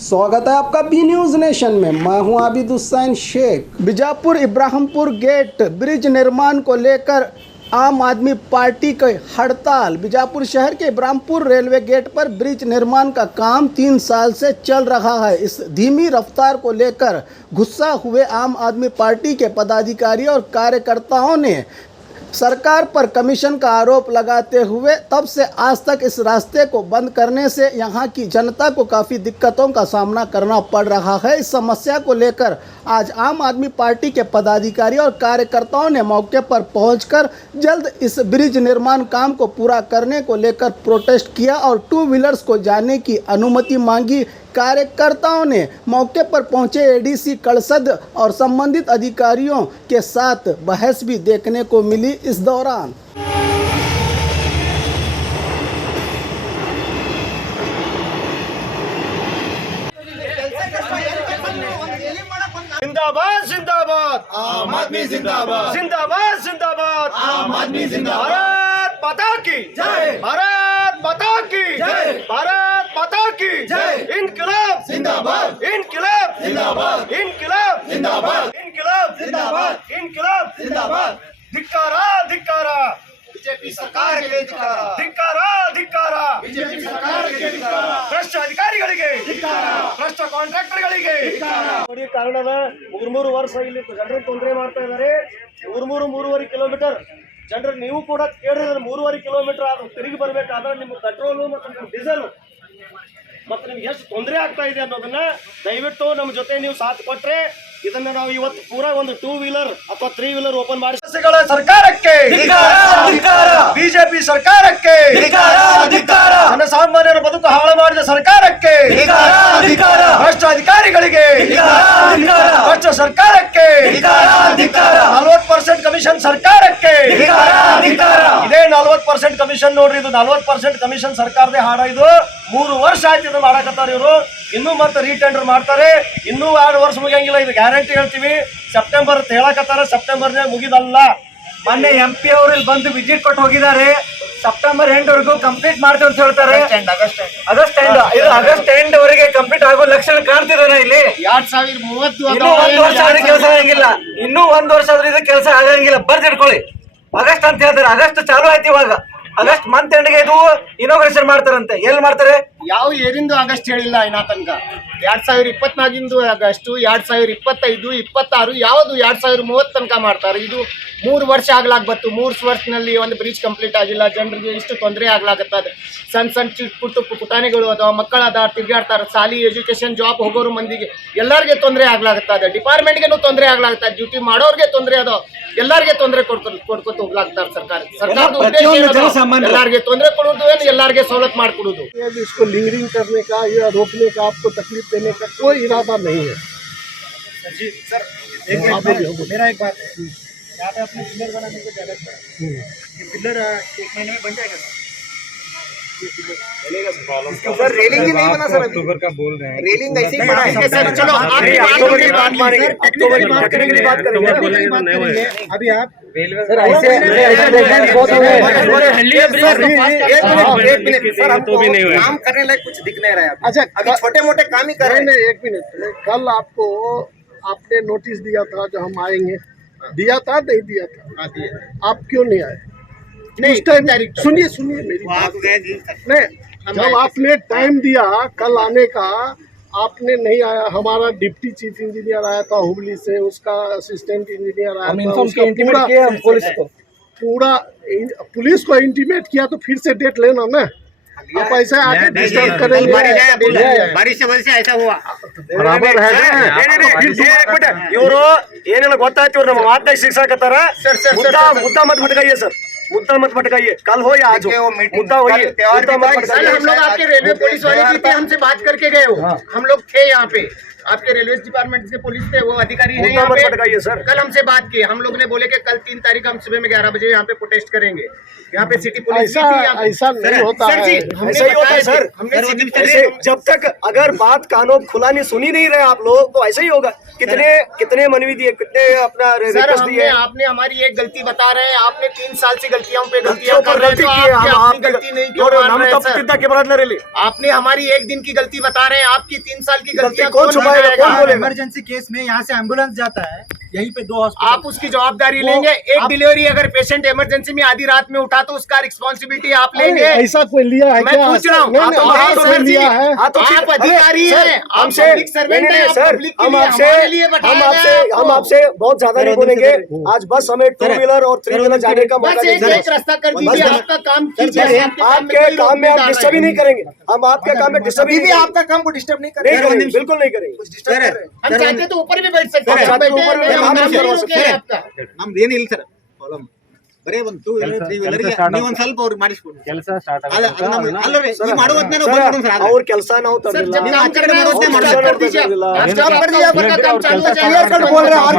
स्वागत है आपका बी न्यूज नेशन में। मैं हूं आबिद हुसैन शेख। बीजापुर इब्राहिमपुर गेट ब्रिज निर्माण को लेकर आम आदमी पार्टी की हड़ताल। बीजापुर शहर के इब्राहिमपुर रेलवे गेट पर ब्रिज निर्माण का काम 3 साल से चल रहा है। इस धीमी रफ्तार को लेकर गुस्सा हुए आम आदमी पार्टी के पदाधिकारी और कार्यकर्ताओं ने सरकार पर कमीशन का आरोप लगाते हुए तब से आज तक इस रास्ते को बंद करने से यहां की जनता को काफ़ी दिक्कतों का सामना करना पड़ रहा है। इस समस्या को लेकर आज आम आदमी पार्टी के पदाधिकारी और कार्यकर्ताओं ने मौके पर पहुंचकर जल्द इस ब्रिज निर्माण काम को पूरा करने को लेकर प्रोटेस्ट किया और 2 व्हीलर्स को जाने की अनुमति मांगी। कार्यकर्ताओं ने मौके पर पहुंचे एडीसी कड़सद और संबंधित अधिकारियों के साथ बहस भी देखने को मिली। इस दौरान जिंदाबाद जिंदाबाद आम आदमी जिंदाबाद जिंदाबाद जिंदाबाद आम आदमी जिंदाबाद। भारत माता की जय, भारत माता की जय, भारत माता की जय। इनकलाब जिंदाबाद, इनकलाब जिंदाबाद, इनकलाब जिंदाबाद, इनकलाब जिंदाबाद, इनकलाब जिंदाबाद। धिक्कारा धिक्कारा बीजेपी सरकार के ಧಿಕ್ಕಾರ, ಧಿಕ್ಕಾರ ಬಿಜೆಪಿ ಸರ್ಕಾರಕ್ಕೆ ಧಿಕ್ಕಾರ, ಭ್ರಷ್ಟ ಅಧಿಕಾರಿಗಳಿಗೆ ಧಿಕ್ಕಾರ, ಭ್ರಷ್ಟ ಕಾಂಟ್ರಾಕ್ಟರ್ಗಳಿಗೆ ಧಿಕ್ಕಾರ। ನೋಡಿ ಕಾರಣದ 3 ವರ್ಷ ಇಲ್ಲಿ ಜನರು ತೊಂದರೆ ಮಾಡ್ತಾ ಇದ್ದಾರೆ। 3.5 ಕಿಲೋಮೀಟರ್ ಜನರು ನೀವು ಕೂಡ ಕೇಳಿದ್ರೆ 3.5 ಕಿಲೋಮೀಟರ್ ಅದು ತಿರುಗಿ ಬರಬೇಕಾದ್ರೆ ನಿಮ್ಮ ಪೆಟ್ರೋಲು ಮತ್ತು ನಿಮ್ಮ ಡೀಸೆಲ್ ಮತ್ತು ನಿಮ್ಗೆ ಎಷ್ಟು ತೊಂದರೆ ಆಗ್ತಾ ಇದೆ ಅನ್ನೋದನ್ನ ದಯವಿಟ್ಟು ನಮ್ಮ ಜೊತೆ ನೀವು ಸಾಥ್ ಕೊಟ್ರೆ ಇದನ್ನ ನಾವು ಇವತ್ತು ಪೂರಾ ಒಂದು 2 ವೀಲರ್ ಅಥವಾ 3 ವೀಲರ್ ಓಪನ್ ಮಾಡಿ ಸರ್ಕಾರಕ್ಕೆ ಬಿಜೆಪಿ ಸರ್ಕಾರಕ್ಕೆ ಜನಸಾಮಾನ್ಯರ ಬದುಕು ಹಾಳು ಮಾಡಿದ ಸರ್ಕಾರಕ್ಕೆ ಭ್ರಷ್ಟ ಅಧಿಕಾರಿಗಳಿಗೆ ಭ್ರಷ್ಟ ಸರ್ಕಾರಕ್ಕೆ 40% ಕಮಿಷನ್ ಸರ್ಕಾರಕ್ಕೆ ಇದೇ 40% ಕಮಿಷನ್ ನೋಡ್ರಿ, ಇದು 40% ಕಮಿಷನ್ ಸರ್ಕಾರದೇ ಹಾಡ। ಇದು 3 ವರ್ಷ ಆಯ್ತು ಇದು ಮಾಡಕತ್ತಾರ ಇವರು, ಇನ್ನೂ ಮತ್ತೆ ರೀಟೆಂಡರ್ ಮಾಡ್ತಾರೆ, ಇನ್ನೂ 2 ವರ್ಷ ಮುಗಿಯಂಗಿಲ್ಲ। ಇದು ಗ್ಯಾರಂಟಿ ಹೇಳ್ತೀವಿ, ಸೆಪ್ಟೆಂಬರ್ ಹೇಳಕತ್ತಾರ, ಸೆಪ್ಟೆಂಬರ್ನೇ ಮುಗಿದಲ್ಲ। ಮೊನ್ನೆ MP ಅವರು ಇಲ್ಲಿ ಬಂದು ವಿಸಿಟ್ ಕೊಟ್ಟು ಹೋಗಿದ್ದಾರೆ, ಸೆಪ್ಟೆಂಬರ್ ಎಂಡ್ ವರೆಗೂ ಕಂಪ್ಲೀಟ್ ಮಾಡ್ತೀವಿ ಅಂತ ಹೇಳ್ತಾರೆ। ಆಗಸ್ಟ್ ಎಂಡ್ ವರೆಗೆ ಕಂಪ್ಲೀಟ್ ಆಗೋ ಲಕ್ಷಣ ಕಾಣ್ತಿದ್ದಾನೆ ಇಲ್ಲಿ। 2030 ವರ್ಷ ಆದ್ರೆ ಕೆಲಸ ಆಗಂಗಿಲ್ಲ, ಇನ್ನೂ 1 ವರ್ಷ ಆದ್ರೆ ಇದು ಕೆಲಸ ಆಗಂಗಿಲ್ಲ, ಬರ್ದಿಡ್ಕೊಳ್ಳಿ। ಆಗಸ್ಟ್ ಅಂತ ಹೇಳ್ತಾರೆ, ಆಗಸ್ಟ್ ಚಾಲು ಆಯ್ತು, ಇವಾಗ ಆಗಸ್ಟ್ ಮಂತ್ ಎಂಡ್ಗೆ ಇದು ಇನೋಗ್ರೇಷನ್ ಮಾಡ್ತಾರಂತೆ। ಎಲ್ಲಿ ಮಾಡ್ತಾರೆ? ಯಾವ ಏರಿಂದು ಆಗಸ್ಟ್ ಹೇಳಿಲ್ಲ ಇನ್ನ ತನಕ। 2024 ಆಗಸ್ಟ್, 2025, 26 ಯಾವುದು 2030 ತನಕ ಮಾಡ್ತಾರೆ। ಇದು 3 ವರ್ಷ ಆಗ್ಲಾಗ್ಬತ್ತು। 3 ವರ್ಷನಲ್ಲಿ ಒಂದು ಬ್ರಿಡ್ಜ್ ಕಂಪ್ಲೀಟ್ ಆಗಿಲ್ಲ, ಜನರಿಗೆ ಇಷ್ಟು ತೊಂದರೆ ಆಗ್ಲಾಗತ್ತದ। ಸಣ್ಣ ಪುಟ್ಟ ಪುಟಾಣಿಗಳು ಅದಾವ, ಮಕ್ಕಳದ ತಿರ್ಗಾಡ್ತಾರೆ, ಸಾಲಿ ಎಜುಕೇಶನ್ ಜಾಬ್ ಹೋಗೋರು ಮಂದಿಗೆ ಎಲ್ಲರಿಗೆ ತೊಂದರೆ ಆಗ್ಲಾಗತ್ತದ। ಡಿಪಾರ್ಟ್ಮೆಂಟ್ಗೆನೂ ತೊಂದರೆ ಆಗ್ಲಾಗತ್ತದ, ಡ್ಯೂಟಿ ಮಾಡೋರಿಗೆ ತೊಂದರೆ ಅದಾವ, ಎಲ್ಲರಿಗೆ ತೊಂದರೆ ಕೊಡ್ಕೊತ ಹೋಗ್ಲಾಗ್ತಾರೆ। ಸರ್ಕಾರದ ಉದ್ದೇಶ ಎಲ್ಲರಿಗೆ ತೊಂದರೆ ಕೊಡೋದು ಏನು, ಎಲ್ಲರಿಗೆ ಸವಲತ್ತು ಮಾಡಿಕೊಡೋದು। इसको लिंगरिंग करने का या रोकने का, आपको तकलीफ देने का कोई इरादा नहीं है। जी सर, मेरा एक बात है, यहाँ पे अपने पिलर बनाने को जगह है, ये पिलर 1 महीने में बन जाएगा सर? रेलिंग ही नहीं बना सर, अक्टूबर का बोल रहे हैं, रेलिंग ऐसे ही बनाएंगे सर। चलो अक्टूबर की बात मानेंगे, अक्टूबर की बात करेंगे, बात करेंगे। अभी आप सर ऐसे काम करने लायक कुछ दिख नहीं रहा है। अच्छा, अभी छोटे मोटे काम ही कर रहे हैं। 1 मिनट, कल आपको आपने नोटिस दिया था जो हम आएंगे, दिया था नहीं दिया था? आप क्यों नहीं आए? नहीं, सुनिए मेरी बात। नहीं, जब आपने टाइम दिया कल आने का, आपने नहीं आया। हमारा डिप्टी चीफ इंजीनियर आया था हुबली से, उसका असिस्टेंट इंजीनियर आया था, पूरा पुलिस को इंटीमेट किया, तो फिर से डेट लेना ना। आप ऐसे आके डिस्टर्ब करेंगे, बारिश से वजह से ऐसा हुआ। बराबर है ना? ಇವರು ಏನೆಲ್ಲ ಗೊತ್ತಾಯ್ತು, ಇವ್ರು ನಮ್ಮ ಮಾತನಾಗ ಶಿಕ್ಷಕತ್ತಾರ। ಮುದ್दा मत भटकाइए सर, मुद्दा मत भटकाइए। कल हो या आज हो, मुद्दा होइए। हम लोग आपके रेलवे पुलिस वाले भी थे, हमसे बात करके गए हो, हम लोग थे यहाँ पे। आपके रेलवे डिपार्टमेंट से पुलिस थे, वो अधिकारी हैं मुद्दा यहाँ मत पे। भटकाइए सर। कल हमसे बात की, हम लोग ने बोले कि कल 3 तारीख हम सुबह में 11 बजे यहाँ पे प्रोटेस्ट करेंगे। यहाँ पे सिटी पुलिस भी थी यहाँ पे। ऐसा नहीं होता सर जी, है। हमने ऐसा ही होता है बताया सर। हमने सिटी पुलिस ऐसे जब तक अगर बात कानून खुला नहीं सुनी नहीं रहे आप लोग तो ऐसे ही होगा। कितने मनवी दिए, कितने अपना सर रिक्वेस्ट हमने दिए। आपने हमारी एक गलती बता रहे हैं, आपने 3 साल से गलतियों पे गलतियां गलतियों कर पर रहे हैं, गलती तो की है आपने हम अपनी गलती नहीं क्यों और मान हम रहे हैं तब सर? कितना के बराबर ले आपने हमारी एक दिन की गलती बता रहे हैं, आपकी 3 साल की गलती गलतियां कौन छुपाएगा, गिनाएगा? कौन बोलेगा? इमरजेंसी केस में यहाँ से एम्बुलेंस जाता है, यहीं पे 2 हॉस्पिटल। आप उसकी जवाबदारी लेंगे। एक डिलीवरी अगर पेशेंट इमरजेंसी में आधी रात में उठा तो उसका रिस्पॉन्सिबिलिटी आप लेंगे। ऐसा कोई लिया है मैं क्या? पूछ रहा हूँ। नहीं, हाँ, नहीं, तो हाँ, है तो सर जी। लिया है। हाँ, तो आप ठीक- अधिकारी अरे, हैं, आप हमसे पब्लिक सर्वेंट हैं, आप सर, पब्लिक के लिए, हमारे लिए बैठाया गया है आपको। हम आपसे बहुत ज्यादा नहीं बोलेंगे। आज बस हमें 2 व्हीलर और 3 व्हीलर जाने का मौका बस एक दीजिए। एक रास्ता कर दीजिए, आपका काम कीजिए। आपके काम में हम डिस्टर्ब ही नहीं करेंगे। हम आपके काम में डिस्टर्ब ही नहीं करेंगे। आपका काम को डिस्टर्ब नहीं नहीं करेंगे, बिल्कुल नहीं करेंगे। हम चाहते तो ऊपर भी बैठ सकते हैं, सर, हम बैठे ऊपर भी हैं, हम हम काम नहीं करवा रोके सकते हैं हैं। आपका। ನಮ್ದು ಏನಿಲ್ಲ ಸರ್ ಪ್ರಾಬ್ಲಮ್ ಬರೇ ಒಂದು 2 ವೀಲರ್ 3 ವೀಲರ್ ನೀವು ಒಂದು ಸ್ವಲ್ಪ ಅವ್ರಿಗೆ ಮಾಡಿಸ್ಕೊಡಿ ಕೆಲಸ ಸ್ಟಾರ್ಟ್ ಅಲ್ಲ ಅದು ನಮ್ಮ ಅಲ್ಲರಿ ನೀವು ಮಾಡುವಂತೆ ನಾವು ಸರ್, ಬಂದ್ಬಿಡೋಣ ಸರ್ ಅವ್ರ ಕೆಲಸ ನಾವು सर ತರಲಿಲ್ಲ। जब काम करना है उसको हम स्टार्ट कर दीजिए। तरलिಲ್ಲ। आप स्टार्ट कर दीजिए, आपका काम चालू हो जाएगा। क्लियर कट बोल रहे हैं और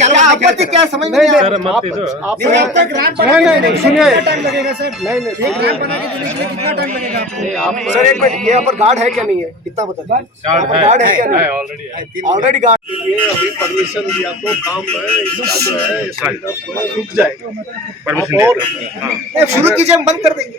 क्या क्या आपत्ति क्या समझ में नहीं आ रहा नहीं, आपका ग्राम नहीं, नहीं, नहीं, सुनिए। कितना टाइम लगेगा सर? नहीं नहीं एक ग्राम बना के देने के लिए कितना टाइम लगेगा आपको? सर एक मिनट, यहाँ पर गार्ड है क्या नहीं है कितना बता दीजिए। यहाँ पर गार्ड है क्या नहीं है? ऑलरेडी गार्ड के लिए अभी परमिशन दिया तो काम है, इसका जो है इसका रुक जाएगा। और शुरू कीजिए, हम बंद कर देंगे।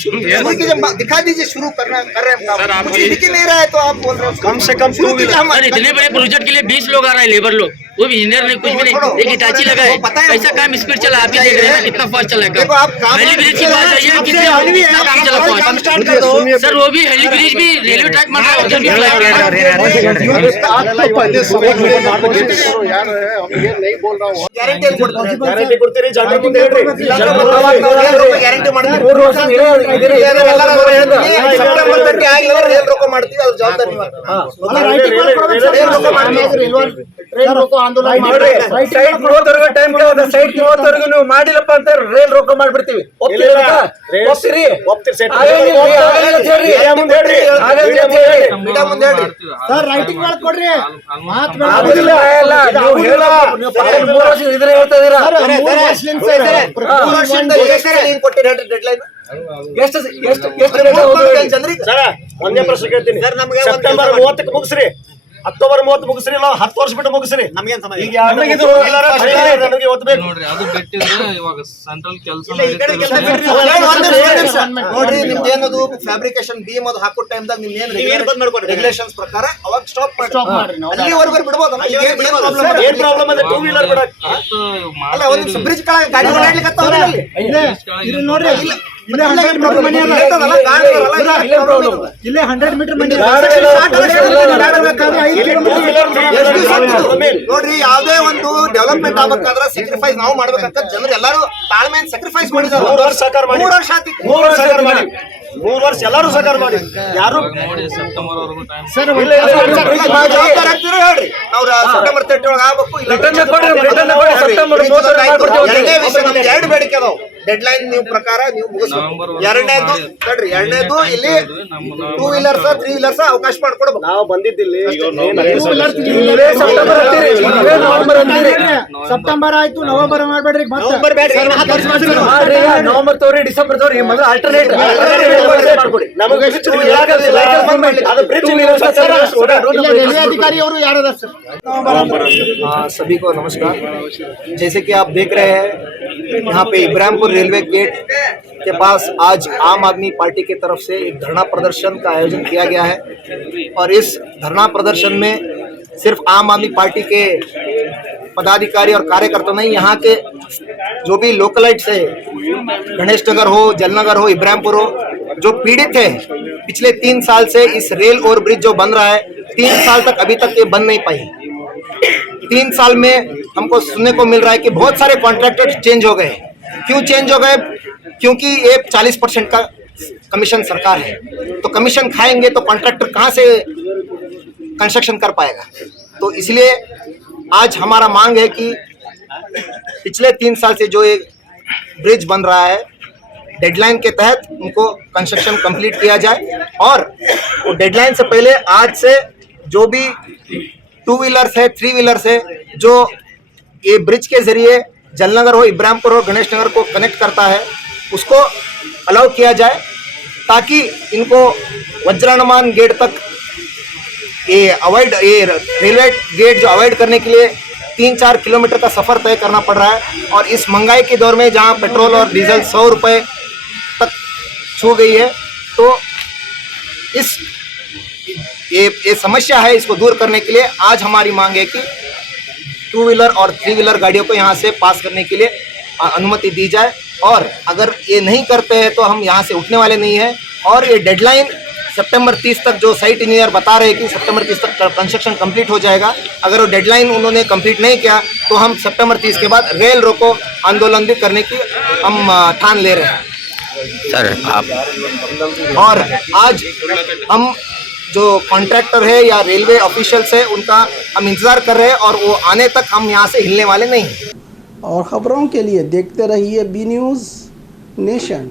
शुरू कीजिए, दिखा दीजिए शुरू करना कर रहे हैं सर, काम। आप कुछ ये- दिख ही नहीं रहा है तो आप बोल रहे हो कम से कम शुरू 2 कीजिए। व्हीलर हम सर इतने बड़े प्रोजेक्ट के लिए 20 लोग आ रहे हैं, लेबर लोग, वो भी इंजीनियर नहीं, कुछ भी नहीं, एक हिटाची लगा है। पता है कैसा काम स्पीड चला, आप ही देख रहे हैं कितना फास्ट चला है देखो, आप काम- हेली ब्रिज की बात आई है, कितने फास्ट चला काम स्टार्ट फास्ट। कर दो। सर वो भी हेली ब्रिज भी रेलवे ट्रैक बन रहा है, उधर भी फ्लाई आप तो पहले समझ लीजिए, करो यार, हम ये नहीं बोल रहा हूँ। ಗ್ಯಾರಂಟಿ ಏನು ಕೊಡ್ತಾರೆ? ಗ್ಯಾರಂಟಿ ಕೊಡ್ತೀರಿ ಜಾಗ ಮುಂದೆ ಹೇಳ್ರಿ. ಗ್ಯಾರಂಟಿ ಮಾಡ್ತೀವಿ. 3 ವರ್ಷ ಸೆಪ್ಟೆಂಬರ್ 30 ಆಗಿಲ್ಲ ರೇಲ್ ರೋಕೋ ಮಾಡ್ತೀವಿ, ಅದು ಜವಾಬ್ದಾರಿ ನೀವು. ರೇಲ್ ರೋಕೋ ಮಾಡ್ತೀವಿ. ट्रेन रोको आंदोलन ನೋಡ್ರಿ, ಸೈಟ್ 30 ಟೈಮ್ ಕೇಳಿದ್ರೆ ಸೈಟ್ 30 ನೀವು ಮಾಡಿಲ್ಲಪ್ಪ ಅಂತ ರೇಲ್ ರೋಕೋ ಮಾಡ್ಬಿಡ್ತೀವಿ. ಒಪ್ತೀರಿ? ಒಪ್ತೀರಿ? ಒಪ್ತೀರಿ ಸರ್. ಆಗಂಗಿಲ್ಲ ಅಂತ ಹೇಳ್ರಿ. ಮೀಡಿಯಾ ಮುಂದೆ ಹೇಳ್ರಿ. ಆಗಂಗಿಲ್ಲ ಅಂತ ಹೇಳ್ರಿ. ಮೀಡಿಯಾ ಮುಂದೆ ಹೇಳ್ರಿ. सर राइटिंग ಮಾಡಿ ಕೊಡ್ರಿ ಆಗುದಿಲ್ಲ, ಇಲ್ಲ. ನೀವು ಹೇಳೋ ನೀವು ಪಕ್ಕ 3 ವರ್ಷ ಇದ್ರೆ ಹೇಳ್ತಾ ಇದೀರಾ. 3 ವರ್ಷದಿಂದ ಎಷ್ಟು ಏನು ಕೊಟ್ಟಿರಿ ಹೇಳ್ರಿ ಡೆಡ್ಲೈನ್? ಎಷ್ಟು ರೇಟ್ ಹೋಗ್ಬೇಕು? ಜನರಿಗೆ ಸರ ಒಂದೇ ಪ್ರಶ್ನೆ ಕೇಳ್ತೀನಿ. ಸರ್, ನಮ್ಗೆ ಒಂದು ಸೆಪ್ಟೆಂಬರ್ 30ಕ್ಕೆ ಮುಗಿಸ್ರಿ, ಅಕ್ಟೋಬರ್ 30 ಮುಗಿಸ್ರಿ, ಇಲ್ಲ 10 ವರ್ಷ ಬಿಟ್ಟು ಮುಗಿಸ್ರಿ. ನಮಗೇನು ಸಮಯ ಈಗ ನಮಗೆ ಇದು ಎಲ್ಲರ ನನಗೆ ಒತ್ತಬೇಕು. ನೋಡ್ರಿ ಅದು ಬಿಟ್ಟಿದ್ರೆ ಇವಾಗ ಸೆಂಟ್ರಲ್ ಕೆಲಸ ಇಲ್ಲ, ಈ ಕಡೆ ಕೆಲಸ ಬಿಡ್ರಿ. ನೋಡ್ರಿ ನಿಮ್ದು ಏನದು ಫ್ಯಾಬ್ರಿಕೇಶನ್ ಬೀಮ್ ಅದು ಹಾಕೋ ಟೈಮ್ದಾಗ ನಿಮ್ದು ಏನು ರೆಗ್ಯುಲೇಷನ್ಸ್ ಪ್ರಕಾರ ಅವಾಗ ಸ್ಟಾಪ್ ಮಾಡಿ ಅಲ್ಲಿವರೆಗೂ ಬಿಡ್ಬೋದಲ್ಲ? ಈಗ ಏನ್ ಪ್ರಾಬ್ಲಮ್ ಏನ್ ಪ್ರಾಬ್ಲಮ್ ಇದೆ 2 ವೀಲರ್ ಬಿಡಕ್? ಅಲ್ಲ, ಒಂದು ಬ್ರಿಡ್ಜ್ ಕೆಳಗೆ ಗಾಡಿ ಓಡಾಡ್ಲಿಕ್ಕೆ ಅಲ್ಲಿ ಇಲ್ಲಿ ನೋಡ್ರಿ ಇಲ್ಲೇ 100 ಮೀಟರ್ ಮನೆ ಇರ್ತದಲ್ಲ, ಗಾಡಿ ಬರಲ್ಲ, ಇಲ್ಲೇ ಪ್ರಾಬ್ಲಮ್ ಇದೆ. ಇಲ್ಲೇ 100 ಮೀಟರ್ ಮಂದಿ ಎಷ್ಟು ದಿವ್ಸ ಆಗ್ತದೆ? ನೋಡ್ರಿ, ಯಾವ್ದೇ ಒಂದು ಡೆವಲಪ್ಮೆಂಟ್ ಆಗ್ಬೇಕಾದ್ರೆ ಸ್ಯಾಕ್ರಿಫೈಸ್ ನಾವು ಮಾಡ್ಬೇಕಂತ ಜನರು ಎಲ್ಲರೂ ತಾಳ್ಮೆಯಿಂದ ಸ್ಯಾಕ್ರಿಫೈಸ್ ಮಾಡಿದ್ದಾರೆ. 3 ವರ್ಷ ಸಹಕಾರ ಮಾಡಿ. 3 ವರ್ಷ ಆಯ್ತು. 3 ವರ್ಷ ಸಹಕಾರ ಮಾಡಿ. 3 ವರ್ಷ ಎಲ್ಲರೂ ಸಹಕಾರ ಮಾಡಿ. ಯಾರು ನೋಡಿ ಸೆಪ್ಟೆಂಬರ್ ವರೆಗೂ ಟೈಮ್ ಜವಾಬ್ದಾರಿ ಆಗ್ತೀರೋ ಹೇಳ್ರಿ. ನಾವು ಸೆಪ್ಟೆಂಬರ್ 30 ಒಳಗೆ ಆಗ್ಬೇಕು. ಇಲ್ಲ ರಿಟರ್ನ್ ಕೊಡ್ರಿ, ರಿಟರ್ನ್ ಕೊಡ್ರಿ. ಸೆಪ್ಟೆಂಬರ್ 30 ಮಾಡ್ಕೊಡ್ತೀವಿ. ಎರಡನೇ ವಿಷಯ, ನಮ್ಗೆ 2 ಬೇಡಿಕೆ ಅದಾವ. ಡೆಡ್ಲೈನ್ ನೀವು ಪ್ರಕಾರ ನೀವು ಮುಗಿಸ್ಬೇಕು. ನವೆಂಬರ್ ಎರಡನೇದು ನೋಡ್ರಿ, ಎರಡನೇದು ಇಲ್ಲಿ 2 ವೀಲರ್ಸ್ 3 ವೀಲರ್ಸ್ ಅವಕಾಶ ಮಾಡ್ಕೊಡ್ಬೇಕು. ನಾವು ಬಂದಿದ್ದಿಲ್ಲಿ ಇಲ್ಲೇ ಸೆಪ್ಟೆಂಬರ್ ಅಂತೀರಿ, ಇಲ್ಲೇ ನವೆಂಬರ್ ಅಂತೀರಿ. ಸೆಪ್ಟೆಂಬರ್ ಆಯ್ತು, ನವೆಂಬರ್ ಮಾಡ್ಬೇಡ್ರಿ. ನವೆಂಬರ್ ಬೇಡ್ರಿ, ಇನ್ನು 10 ವರ್ಷ ಮಾಡ್ರಿ. ಮಾಡ್ರಿ, ಈಗ ನವೆಂಬರ್ ತೋರಿ, ಡಿಸೆಂಬರ್ ತೋರಿ, ಮೊದಲು ಆಲ್ಟರ್ನೇಟ್ ಮಾಡ್ಕೊಡಿ. ನಮಗೆ ಬ್ರಿಡ್ಜ್ ಇಲಾಖೆದಿಲ್ಲ. ಅದು ಬ್ರಿಡ್ಜ್ ಇಲ್ಲೇ ರೈಲ್ವೆ अधिकारी ಅವರು ಯಾರು ಅದಾರ ಸರ್? सभी को नमस्कार। जैसे कि आप देख रहे हैं, यहाँ पे इब्राहिमपुर रेलवे गेट के पास आज आम आदमी पार्टी की तरफ से एक धरना प्रदर्शन का आयोजन किया गया है और इस धरना प्रदर्शन में सिर्फ आम आदमी पार्टी के पदाधिकारी और कार्यकर्ता नहीं, यहाँ के जो भी लोकलाइट्स है, गणेश नगर हो, जलनगर हो, इब्राहिमपुर हो, जो पीड़ित है पिछले 3 साल से इस रेल और ब्रिज जो बन रहा है, 3 साल तक अभी तक ये बन नहीं पाई। 3 साल में हमको सुनने को मिल रहा है कि बहुत सारे कॉन्ट्रैक्टर चेंज हो गए। क्यों चेंज हो गए? क्योंकि ये 40% का कमीशन सरकार है, तो कमीशन खाएंगे तो कॉन्ट्रैक्टर कहाँ से कंस्ट्रक्शन कर पाएगा? तो इसलिए आज हमारा मांग है कि पिछले 3 साल से जो ये ब्रिज बन रहा है, डेडलाइन के तहत उनको कंस्ट्रक्शन कंप्लीट किया जाए और वो डेडलाइन से पहले आज से जो भी 2 व्हीलर्स है 3 व्हीलर्स है जो ये ब्रिज के जरिए जलनगर हो, इब्राहिमपुर हो, गणेश नगर को कनेक्ट करता है, उसको अलाउ किया जाए ताकि इनको वज्रानमान गेट तक ये रेलवे गेट जो अवॉइड करने के लिए 3-4 किलोमीटर का सफ़र तय करना पड़ रहा है। और इस महंगाई के दौर में जहां पेट्रोल और डीजल 100 रुपये तक छू गई है, तो इस ये समस्या है, इसको दूर करने के लिए आज हमारी मांग है कि 2 व्हीलर और 3 व्हीलर गाड़ियों को यहाँ से पास करने के लिए अनुमति दी जाए। और अगर ये नहीं करते हैं तो हम यहाँ से उठने वाले नहीं हैं। और ये डेडलाइन सितंबर 30 तक जो साइट इंजीनियर बता रहे हैं कि सितंबर 30 तक कंस्ट्रक्शन कंप्लीट हो जाएगा, अगर वो डेडलाइन उन्होंने कंप्लीट नहीं किया तो हम सितंबर 30 के बाद रेल रोको आंदोलन भी करने की हम ठान ले रहे हैं सर आप। और आज हम जो कॉन्ट्रैक्टर है या रेलवे ऑफिशियल्स है उनका हम इंतज़ार कर रहे हैं और वो आने तक हम यहाँ से हिलने वाले नहीं हैं। और खबरों के लिए देखते रहिए बी न्यूज़ नेशन।